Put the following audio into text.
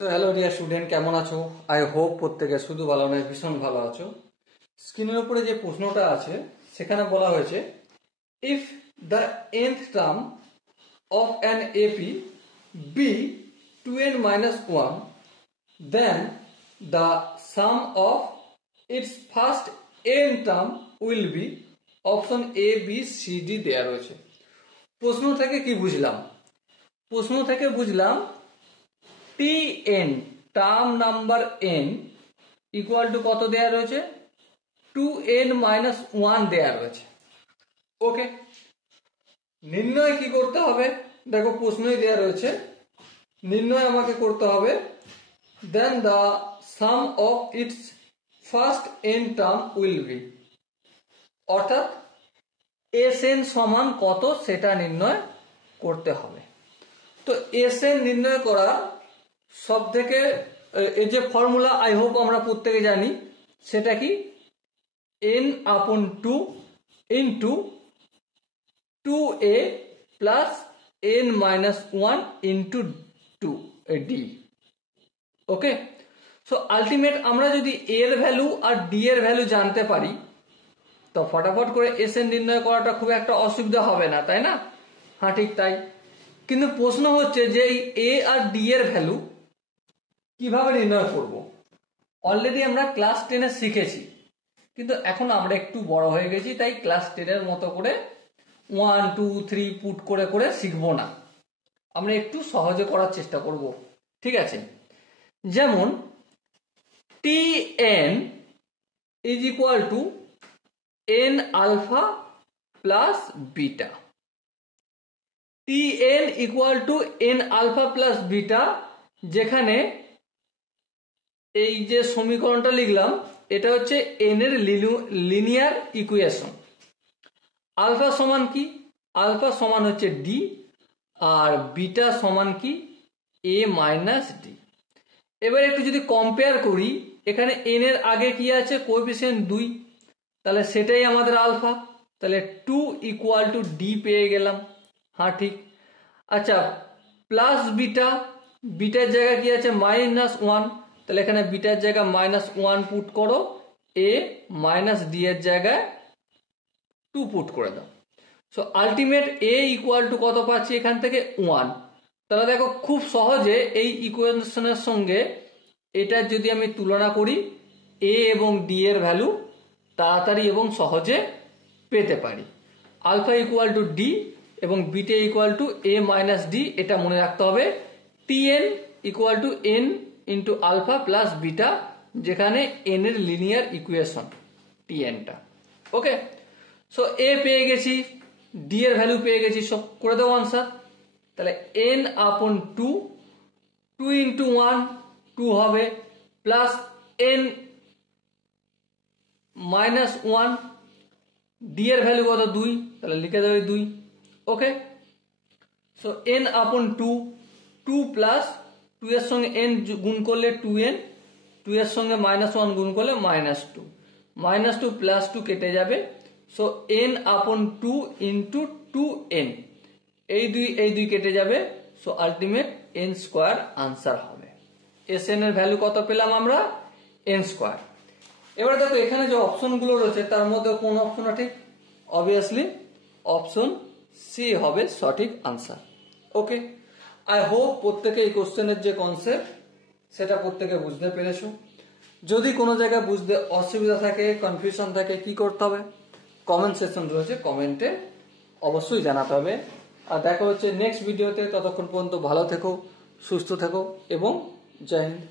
তো hello dear student, কেমন আছো? আই হোপ প্রত্যেকে শুধু ভালো নয়, ভীষণ ভালো আছো। স্ক্রিনের উপরে যে প্রশ্নটা আছে সেখানে বলা হয়েছে, if the nth term of an AP be 2n-1, then the sum of its first n term will be, option A B C D দেওয়া রয়েছে। প্রশ্ন থেকে কি বুঝলাম? প্রশ্ন থেকে বুঝলাম Tn term number n equal to কত দেয়া রয়েছে? 2n-1 দেয়া রয়েছে। ওকে, নির্ণয় কি করতে হবে? দেখো প্রশ্নই দেয়া রয়েছে, নির্ণয় আমাকে করতে হবে then the sum of its first n term will be, অর্থাৎ Sn সমান কত সেটা নির্ণয় করতে হবে। তো Sn নির্ণয় করা সব থেকে এই যে ফর্মুলা আই হোপ আমরা প্রত্যেকে জানি, সেটা কি? n/2 into 2a plus n-1 into 2d। ওকে, সো আলটিমেট আমরা যদি a এর ভ্যালু আর d এর ভ্যালু জানতে পারি তো ফটাফট করে Sn নির্ণয় করাটা খুব একটা অসুবিধা হবে না, তাই না? হ্যাঁ, ঠিক তাই। কিন্তু প্রশ্ন হচ্ছে যে এই a আর d এর ভ্যালু কিভাবে নির্ণয় করব? অলরেডি আমরা ক্লাস 10-এ শিখেছি, কিন্তু এখন আমরা একটু বড় হয়ে গেছি, তাই ক্লাস 10-এর মতো করে 1 2 3 পুট করে করে শিখবো না, আমরা একটু সহজে করার চেষ্টা করব। ঠিক আছে, যেমন Tn is equal to n alpha plus beta. Tn equal to n alpha plus beta, যেখানে এই যে সমীকরণটা লিখলাম এটা হচ্ছে n এর লিনিয়ার ইকুয়েশন। আলফা সমান কি? আলফা সমান হচ্ছে d, আর বিটা সমান কি? a minus D. এবার একটু যদি কম্পেয়ার করি, এখানে n এর আগে কি আছে? কোএফিসিয়েন্ট 2, তাহলে সেটাই আমাদের আলফা, তাহলে 2 ইকুয়াল টু ডি পেয়ে গেলাম। হ্যাঁ, ঠিক। আচ্ছা, প্লাস বিটা, বিটার জায়গায় কি আছে? -1, তাহলে এখানে বিটার জায়গায় -1 পুট করো, a মাইনাস ডি এর জায়গায় 2 পুট করে দাও। So ultimate a equal to কত পাচ্ছি এখান থেকে? 1। তাহলে দেখো খুব সহজে এই ইকুয়েশনের সঙ্গে এটা যদি আমি তুলনা করি, a এবং d এর ভ্যালু তাড়াতাড়ি এবং সহজে পেতে পারি। আলফা ইকুয়াল টু d এবং beta equal to a minus D, এটা মনে রাখতে হবে। Tn equal to n into alpha plus beta, যেখানে n এর লিনিয়ার ইকুয়েশন Tnটা। ওকে, সো a পেয়ে গেছি, d এর ভ্যালু পেয়ে গেছি, সব করে দেবো আনসার। তাহলে n/2, 2 ইন্টু 1 2 হবে, প্লাস n-1, d এর ভ্যালু কত? 2, তাহলে লিখে দেবে 2। ওকে, সো n/2, 2 প্লাস 2 এর সঙ্গে n গুণ করলে 2n, 2 এর সঙ্গে -1 গুণ করলে -2, -2 প্লাস 2 কেটে যাবে। সো n/2 ইন্টু 2n, এই দুই কেটে যাবে। So ultimate n square answer হবে। Sn এর ভ্যালু কত পেলাম আমরা? n square. এবার দেখো এখানে যে অপশনগুলো রয়েছে তার মধ্যে কোন অপশনটা ঠিক? অবভিয়াসলি অপশন সি হবে সঠিক আনসার। ওকে, আই হোপ প্রত্যেকে এই কোশ্চেনের যে কনসেপ্ট সেটা প্রত্যেকে বুঝতে পেরেছো। যদি কোনো জায়গায় বুঝতে অসুবিধা থাকে, কনফিউশন থাকে, কি করতে হবে? কমেন্ট সেকশন রয়েছে, কমেন্টে অবশ্যই জানাতে হবে। আর দেখা হচ্ছে নেক্সট ভিডিওতে। ততক্ষণ পর্যন্ত ভালো থেকো, সুস্থ থেকো এবং জয় হিন্দ।